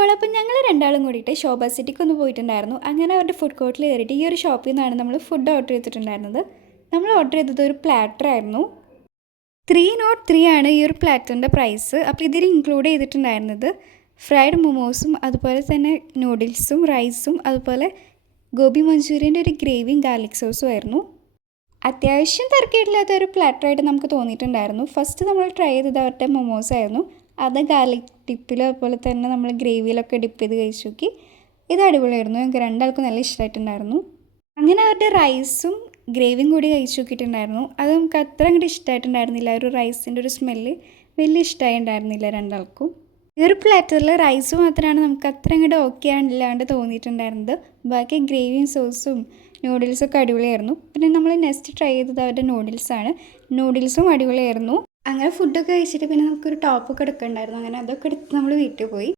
All അപ്പം ഞങ്ങൾ രണ്ടാളും കൂടിയിട്ട് ശോഭ സിറ്റിക്ക് ഒന്ന് പോയിട്ടുണ്ടായിരുന്നു. അങ്ങനെ അവരുടെ ഫുഡ് കോർട്ടിൽ കയറിയിട്ട് ഈ ഒരു ഷോപ്പിൽ നിന്നാണ് നമ്മൾ ഫുഡ് ഓർഡർ ചെയ്തിട്ടുണ്ടായിരുന്നത്. നമ്മൾ ഓർഡർ ചെയ്തത് ഒരു പ്ലാറ്റർ ആയിരുന്നു. 303 ആണ് ഈ ഒരു പ്ലാറ്ററിൻ്റെ പ്രൈസ്. അപ്പോൾ ഇതിൽ ഇൻക്ലൂഡ് ചെയ്തിട്ടുണ്ടായിരുന്നത് ഫ്രൈഡ് മൊമോസും അതുപോലെ തന്നെ നൂഡിൽസും റൈസും അതുപോലെ ഗോബി മഞ്ചൂരിയൻ്റെ ഒരു ഗ്രേവിയും ഗാർലിക് സോസും ആയിരുന്നു. അത്യാവശ്യം തിരക്കേടില്ലാത്ത ഒരു പ്ലാറ്ററായിട്ട് നമുക്ക് തോന്നിയിട്ടുണ്ടായിരുന്നു. ഫസ്റ്റ് നമ്മൾ ട്രൈ ചെയ്തത് അവരുടെ മൊമോസ് ആയിരുന്നു. അത് ഗാർലിക് ടിപ്പിൽ അതുപോലെ തന്നെ നമ്മൾ ഗ്രേവിയിലൊക്കെ ഡിപ്പ് ചെയ്ത് കഴിച്ചു നോക്കി. ഇത് അടിപൊളിയായിരുന്നു. ഞങ്ങൾക്ക് രണ്ടാൾക്കും നല്ല ഇഷ്ടമായിട്ടുണ്ടായിരുന്നു. അങ്ങനെ അവരുടെ റൈസും ഗ്രേവിയും കൂടി കഴിച്ചു നോക്കിയിട്ടുണ്ടായിരുന്നു. അത് നമുക്ക് അത്ര അങ്ങോട്ട് ഇഷ്ടമായിട്ടുണ്ടായിരുന്നില്ല. ഒരു റൈസിൻ്റെ ഒരു സ്മെല്ല് വലിയ ഇഷ്ടമായിട്ടുണ്ടായിരുന്നില്ല രണ്ടാൾക്കും. ഈ ഒരു പ്ലാറ്ററിൽ റൈസ് മാത്രമാണ് നമുക്ക് അത്ര അങ്ങോട്ട് ഓക്കെ ആണില്ലാണ്ട് തോന്നിയിട്ടുണ്ടായിരുന്നത്. ബാക്കി ഗ്രേവിയും സോസും നൂഡിൽസൊക്കെ അടിപൊളിയായിരുന്നു. പിന്നെ നമ്മൾ നെക്സ്റ്റ് ട്രൈ ചെയ്തത് അവരുടെ നൂഡിൽസാണ്. നൂഡിൽസും അടിപൊളിയായിരുന്നു. അങ്ങനെ ഫുഡൊക്കെ കഴിച്ചിട്ട് പിന്നെ നമുക്കൊരു ടോപ്പൊക്കെ എടുക്കണ്ടായിരുന്നു. അങ്ങനെ അതൊക്കെ എടുത്ത് നമ്മൾ വീട്ടിൽ പോയി.